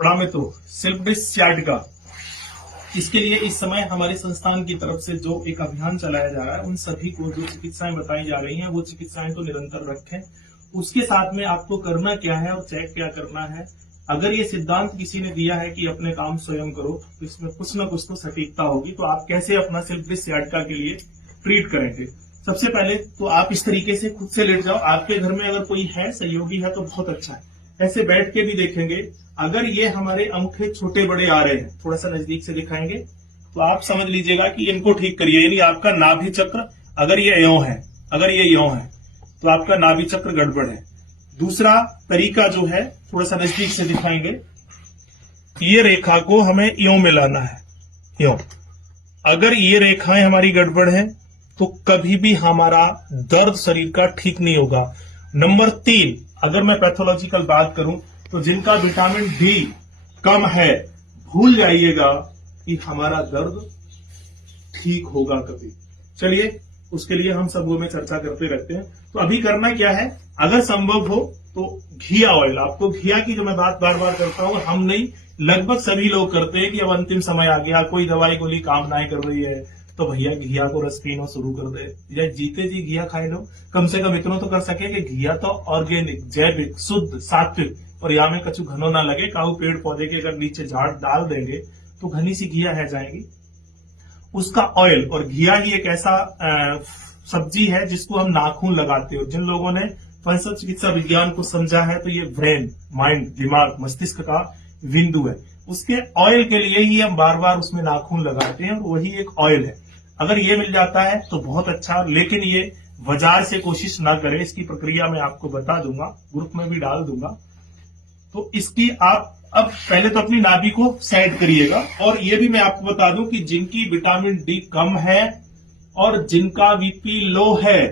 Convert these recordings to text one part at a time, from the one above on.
प्रणाम मित्रों, self discharge का इसके लिए इस समय हमारे संस्थान की तरफ से जो एक अभियान चलाया जा रहा है, उन सभी को जो चिकित्साएं बताई जा रही हैं वो चिकित्साएं तो निरंतर रखें। उसके साथ में आपको करना क्या है और चेक क्या करना है। अगर ये सिद्धांत किसी ने दिया है कि अपने काम स्वयं करो, तो इसमें कुछ ना कुछ तो सटीकता होगी। तो आप कैसे अपना सेल्फ डिस्चार्ज के लिए ट्रीट करेंगे? सबसे पहले तो आप इस तरीके से खुद से लेट जाओ। आपके घर में अगर कोई है, सहयोगी है, तो बहुत अच्छा है। ऐसे बैठ के भी देखेंगे। अगर ये हमारे अंगूठे छोटे बड़े आ रहे हैं, थोड़ा सा नजदीक से दिखाएंगे, तो आप समझ लीजिएगा कि इनको ठीक करिए। यानी आपका नाभि चक्र अगर ये यों है, अगर ये यों है, तो आपका नाभि चक्र गड़बड़ है। दूसरा तरीका जो है, थोड़ा सा नजदीक से दिखाएंगे, ये रेखा को हमें यों मिलाना है, यों। अगर ये रेखाएं हमारी गड़बड़ है तो कभी भी हमारा दर्द शरीर का ठीक नहीं होगा। नंबर 3, अगर मैं पैथोलॉजिकल बात करूं तो जिनका विटामिन डी कम है, भूल जाइएगा कि हमारा दर्द ठीक होगा कभी। चलिए, उसके लिए हम सब में चर्चा करते रहते हैं। तो अभी करना क्या है, अगर संभव हो तो घिया ऑयल, आपको घिया की जो मैं बात बार बार करता हूं, हम नहीं, लगभग सभी लोग करते हैं कि अब अंतिम समय आ गया, कोई दवाई गोली काम नहीं कर रही है, तो भैया घिया को रस पीना शुरू कर दे, या जीते जी घिया खाए लो। कम से कम इतना तो कर सके कि घिया तो ऑर्गेनिक, जैविक, शुद्ध, सात्विक, और यहाँ में कछु घनो ना लगे। काऊ पेड़ पौधे के अगर नीचे झाड़ डाल देंगे तो घनी सी घिया है जाएगी। उसका ऑयल, और घिया ही एक ऐसा सब्जी है जिसको हम नाखून लगाते हो। जिन लोगों ने पंच चिकित्सा विज्ञान को समझा है, तो ये ब्रेन, माइंड, दिमाग, मस्तिष्क का बिंदु है। उसके ऑयल के लिए ही हम बार बार उसमें नाखून लगाते हैं, और वही एक ऑयल है। अगर ये मिल जाता है तो बहुत अच्छा, लेकिन ये बाजार से कोशिश ना करें। इसकी प्रक्रिया मैं आपको बता दूंगा, ग्रुप में भी डाल दूंगा। तो इसकी आप अब पहले तो अपनी नाभि को सेट करिएगा। और ये भी मैं आपको बता दूं कि जिनकी विटामिन डी कम है और जिनका बीपी लो है,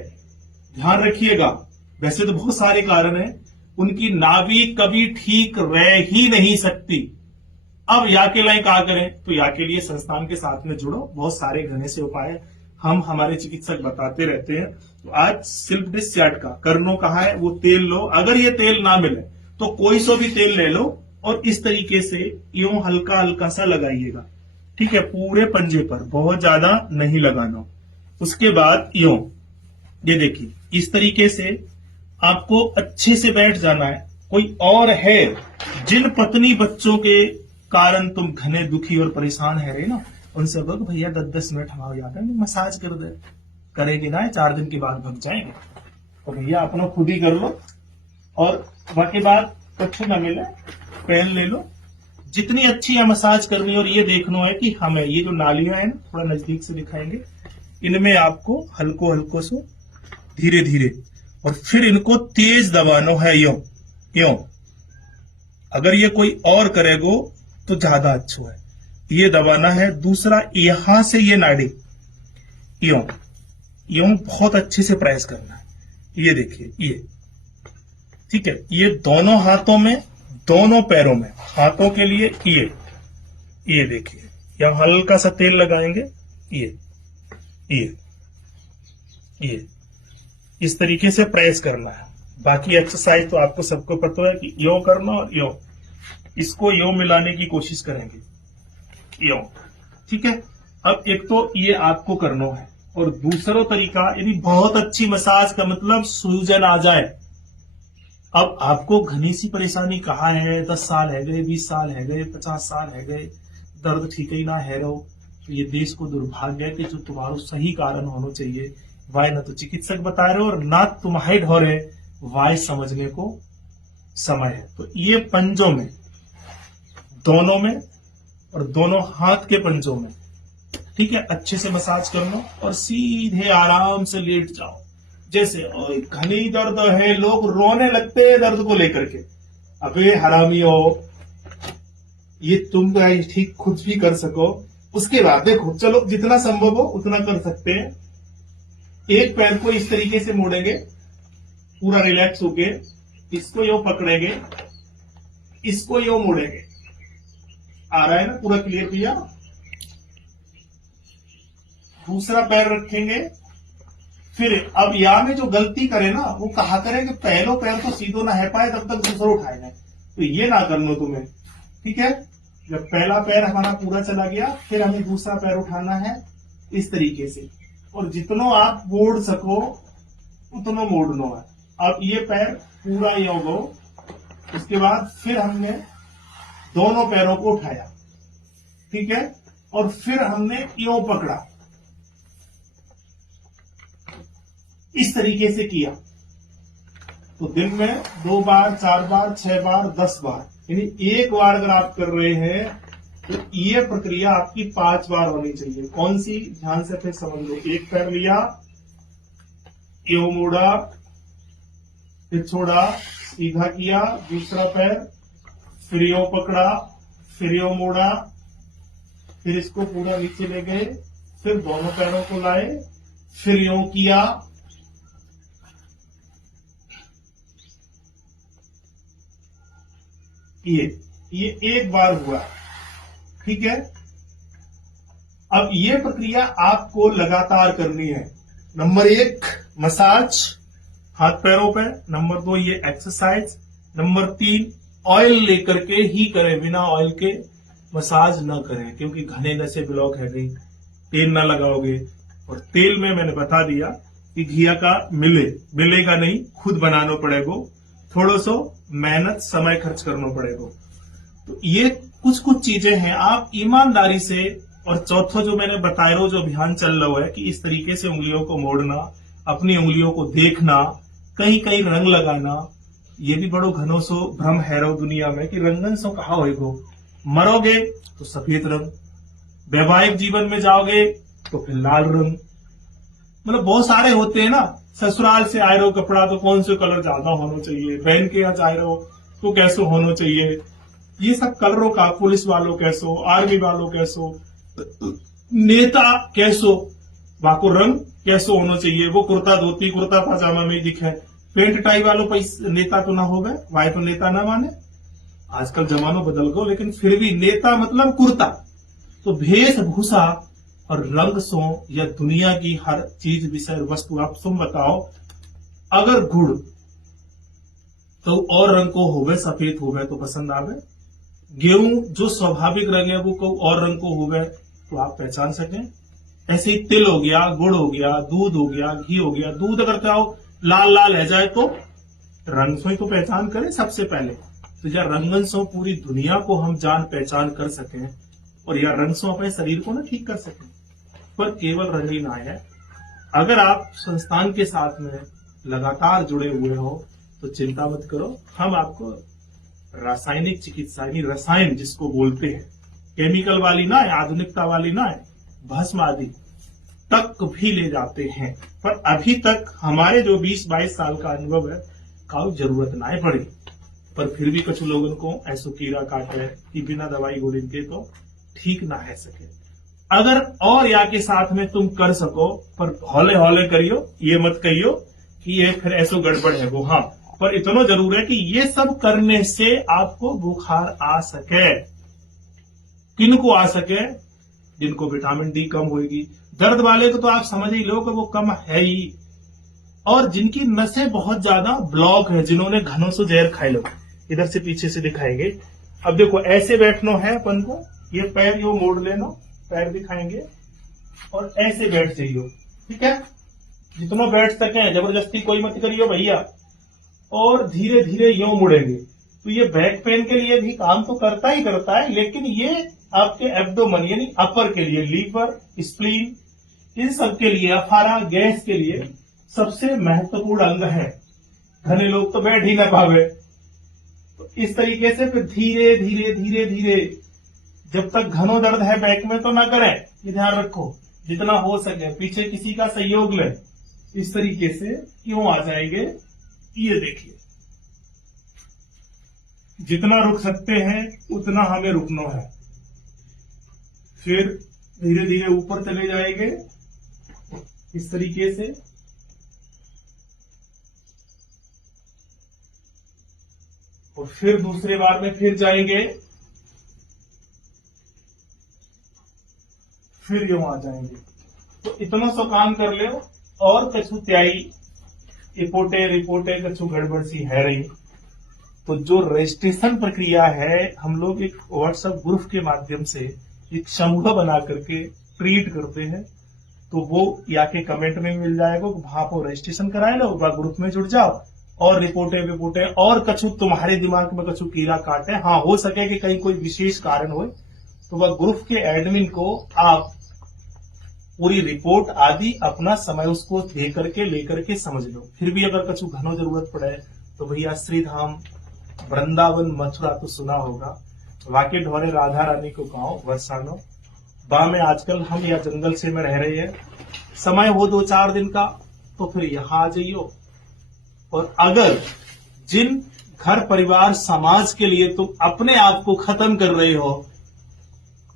ध्यान रखिएगा, वैसे तो बहुत सारे कारण हैं, उनकी नाभि कभी ठीक रह ही नहीं सकती। अब या के लिए क्या करें? तो या के लिए संस्थान के साथ में जुड़ो, बहुत सारे घने से उपाय हम हमारे चिकित्सक बताते रहते हैं। तो आज सेल्फ डिस्चार्ज का करनो कहा है, वो तेल लो। अगर ये तेल ना मिले तो कोई सो भी तेल ले लो, और इस तरीके से यूं हल्का हल्का सा लगाइएगा, ठीक है, पूरे पंजे पर, बहुत ज्यादा नहीं लगाना। उसके बाद यूं, ये देखिए, इस तरीके से आपको अच्छे से बैठ जाना है। कोई और है, जिन पत्नी बच्चों के कारण तुम घने दुखी और परेशान है रहे ना, उनसे बोलो भैया 10-10 मिनट हमारे यहाँ पे मसाज कर दे, करेगी ना 4 दिन के बाद भग जाएंगे। तो भैया अपना खुद ही कर लो, और बाकी बात कुछ ना मिले, पेन ले लो, जितनी अच्छी है मसाज करनी। और ये देखना है कि हमें ये जो नालियां हैं, थोड़ा नजदीक से दिखाएंगे, इनमें आपको हल्को हल्को से धीरे धीरे, और फिर इनको तेज दबाना है, यो यो। अगर ये कोई और करेगो तो ज्यादा अच्छा है, ये दबाना है। दूसरा, यहां से ये नाड़ी यो यो बहुत अच्छे से प्रेस करना है, ये देखिए, ये ठीक है। ये दोनों हाथों में, दोनों पैरों में, हाथों के लिए ये देखिए, यहां हल्का सा तेल लगाएंगे, ये इस तरीके से प्रेस करना है। बाकी एक्सरसाइज तो आपको सबको पता है कि यो करना और यो, इसको यो मिलाने की कोशिश करेंगे, यो, ठीक है। अब एक तो ये आपको करना है, और दूसरा तरीका, यदि बहुत अच्छी मसाज का मतलब सूजन आ जाए। अब आपको घनी सी परेशानी कहाँ है, 10 साल है गए, 20 साल है गए, 50 साल है गए, दर्द ठीक ही ना है रहो, तो ये देश को दुर्भाग्य है कि जो तुम्हारा सही कारण होना चाहिए, वाय न तो चिकित्सक बता रहे हो और ना तुम्हारे ढोरे वाय समझने को समय है। तो ये पंजों में, दोनों में, और दोनों हाथ के पंजों में, ठीक है, अच्छे से मसाज कर लो, और सीधे आराम से लेट जाओ। जैसे घनी दर्द है, लोग रोने लगते हैं दर्द को लेकर के। अबे हरामियों, ये तुम ठीक खुद भी कर सको। उसके बाद देखो, चलो जितना संभव हो उतना कर सकते हैं। एक पैर को इस तरीके से मोड़ेंगे, पूरा रिलैक्स होके, इसको यो पकड़ेंगे, इसको यो मोड़ेंगे। आ रहा है ना पूरा क्लियर भैया? दूसरा पैर रखेंगे, फिर अब यहाँ में जो गलती करे ना, वो कहा करे कि पहलो पैर तो सीधो ना है पाए तब तक दूसरा उठाएगा, तो ये ना करना तुम्हें। ठीक है। जब पहला पैर हमारा पूरा चला गया, फिर हमें दूसरा पैर उठाना है इस तरीके से, और जितनो आप मोड़ सको उतनो मोड़ना है। अब ये पैर पूरा यो गो, उसके बाद फिर हमने दोनों पैरों को उठाया, ठीक है, और फिर हमने यो पकड़ा, इस तरीके से किया। तो दिन में 2 बार, 4 बार, 6 बार, 10 बार, यानी एक बार अगर आप कर रहे हैं तो ये प्रक्रिया आपकी 5 बार होनी चाहिए। कौन सी, ध्यान से फिर समझ लो। एक पैर लिया, यो मोड़ा, फिर छोड़ा, सीधा किया, दूसरा पैर, फिर यो पकड़ा, फिर यो मोड़ा, फिर इसको पूरा नीचे ले गए, फिर दोनों पैरों को लाए, फिर यो किया, ये एक बार हुआ, ठीक है। अब ये प्रक्रिया आपको लगातार करनी है। नंबर 1 मसाज हाथ पैरों पे, नंबर 2 ये एक्सरसाइज, नंबर 3 ऑयल लेकर के ही करें, बिना ऑयल के मसाज ना करें, क्योंकि घने नसे ब्लॉक है गई। तेल ना लगाओगे, और तेल में मैंने बता दिया कि घिया का मिलेगा नहीं, खुद बनाना पड़ेगा, थोड़ा सो मेहनत समय खर्च करना पड़ेगा। तो ये कुछ चीजें हैं, आप ईमानदारी से। और चौथा जो मैंने बताया, जो अभियान चल रहा है कि इस तरीके से उंगलियों को मोड़ना, अपनी उंगलियों को देखना, कहीं कहीं रंग लगाना, ये भी बड़ो घनो सो भ्रम है रो दुनिया में कि रंगन सो कहा होएगो। मरोगे तो सफेद रंग, वैवाहिक जीवन में जाओगे तो फिर लाल रंग, मतलब बहुत सारे होते हैं ना। ससुराल से आए रहो कपड़ा तो कौन से कलर ज्यादा होना चाहिए, बहन के यहाँ आए रहो तो कैसे होना चाहिए, ये सब कलरों का, पुलिस वालों कैसो, आर्मी वालों कैसो, नेता कैसो, वाको रंग कैसो होना चाहिए, वो कुर्ता धोती कुर्ता पजामा में दिखे, पेंट टाई वालों पर नेता तो ना हो गए, वाई तो नेता ना माने। आजकल जमानो बदल गो, लेकिन फिर भी नेता मतलब कुर्ता। तो वेशभूषा और रंग सो या दुनिया की हर चीज विषय वस्तु, आप तुम बताओ, अगर गुड़ तो और रंग को होवे, सफेद होवे तो पसंद आवे, गेहूं जो स्वाभाविक रंग है वो को और रंग को होवे तो आप पहचान सकें। ऐसे ही तिल हो गया, गुड़ हो गया, दूध हो गया, घी हो गया। दूध अगर चाहो लाल लाल रह जाए तो रंग सो ही तो पहचान करें सबसे पहले। तो या रंगन सो पूरी दुनिया को हम जान पहचान कर सकें, और या रंग सो अपने शरीर को ना ठीक कर सकें। पर केवल रंग ही ना है, अगर आप संस्थान के साथ में लगातार जुड़े हुए हो तो चिंता मत करो, हम आपको रासायनिक चिकित्सा, यानी रसायन जिसको बोलते हैं, केमिकल वाली ना है, आधुनिकता वाली ना है, भस्म आदि तक भी ले जाते हैं। पर अभी तक हमारे जो 20-22 साल का अनुभव है, काफी जरूरत ना पड़ी, पर फिर भी कुछ लोगों को ऐसो कीड़ा काटे कि बिना दवाई गोली के तो ठीक ना है सके। अगर और या के साथ में तुम कर सको, पर हौले हौले करियो, ये मत कहियो कि ये फिर ऐसो गड़बड़ है वो। हाँ, पर इतना जरूर है कि ये सब करने से आपको बुखार आ सके। किनको आ सके? जिनको विटामिन डी कम होगी। दर्द वाले को तो आप समझ ही लो कि वो कम है ही, और जिनकी नसें बहुत ज्यादा ब्लॉक है, जिन्होंने घनों से जहर खाए लो। इधर से पीछे से दिखाएंगे। अब देखो ऐसे बैठना है अपन को, ये पैर यो मोड़ लेना, पैर दिखाएंगे और ऐसे बैठ जाइयो, ठीक है। जितना बैठ सके, जबरदस्ती कोई मत करियो भैया, और धीरे धीरे यो मुड़ेंगे। तो ये बैक पेन के लिए भी काम तो करता ही करता है, लेकिन ये आपके एब्डोमेन यानी अपर के लिए, लीवर, स्प्लीन, इन सब के लिए, अफारा गैस के लिए सबसे महत्वपूर्ण अंग है। घने लोग तो बैठ ही ना पावे। तो इस तरीके से फिर धीरे धीरे धीरे धीरे, जब तक घनो दर्द है बैक में तो ना करें, ये ध्यान रखो। जितना हो सके पीछे किसी का सहयोग लें। इस तरीके से क्यों आ जाएंगे, ये देखिए। जितना रुक सकते हैं उतना हमें रुकना है। फिर धीरे धीरे ऊपर चले जाएंगे इस तरीके से, और फिर दूसरे बार में फिर जाएंगे, फिर यूं आ जाएंगे। तो इतना सा काम कर ले, और कछु त्याई रिपोर्टे कछु गड़बड़ सी है रही तो जो रजिस्ट्रेशन प्रक्रिया है, हम लोग एक व्हाट्सएप ग्रुप के माध्यम से एक समूह बना करके ट्रीट करते हैं। तो वो या के कमेंट में मिल जाएगा, वहां पर रजिस्ट्रेशन कराए लो, ग्रुप में जुड़ जाओ और रिपोर्टें और कछु तुम्हारे दिमाग में कछु कीड़ा काटे, हाँ हो सके कि कहीं कोई विशेष कारण हो, तो वह ग्रुप के एडमिन को आप पूरी रिपोर्ट आदि अपना समय उसको दे करके लेकर के समझ लो। फिर भी अगर कछु घनो जरूरत पड़े तो भैया श्रीधाम वृंदावन मथुरा तो सुना होगा, वाके ढोरे राधा रानी को गांव वर्षानो बा में आजकल हम या जंगल से में रह रहे हैं, समय हो 2-4 दिन का तो फिर यहाँ आ जाइयो। और अगर जिन घर परिवार समाज के लिए तुम अपने आप को खत्म कर रहे हो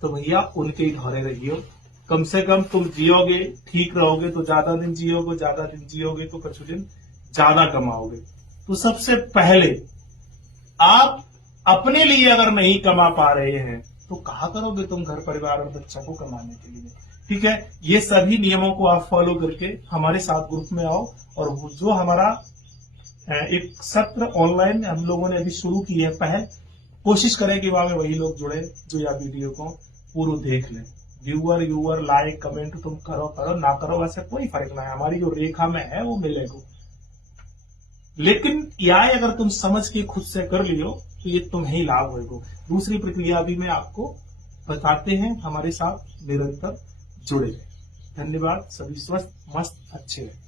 तो भैया उनके ही घरे रहियो। कम से कम तुम जियोगे, ठीक रहोगे तो ज्यादा दिन जियोगे, ज्यादा दिन जियोगे तो कुछ दिन ज्यादा कमाओगे। तो सबसे पहले आप अपने लिए अगर नहीं कमा पा रहे हैं तो कहा करोगे तुम घर परिवार और बच्चा को कमाने के लिए। ठीक है, ये सभी नियमों को आप फॉलो करके हमारे साथ ग्रुप में आओ। और जो हमारा एक सत्र ऑनलाइन हम लोगों ने अभी शुरू की है पहल, कोशिश करें कि वहां में वही लोग जुड़े जो या वीडियो को पूरा देख लें। व्यूअर लाइक कमेंट तुम करो ना करो, वैसे कोई फर्क ना है, हमारी जो रेखा में है वो मिलेगा। लेकिन यह अगर तुम समझ के खुद से कर लियो तो ये तुम्हें ही लाभ होगा। दूसरी प्रक्रिया भी मैं आपको बताते हैं, हमारे साथ निरंतर जुड़े रहे। धन्यवाद, सभी स्वस्थ मस्त अच्छे रहे।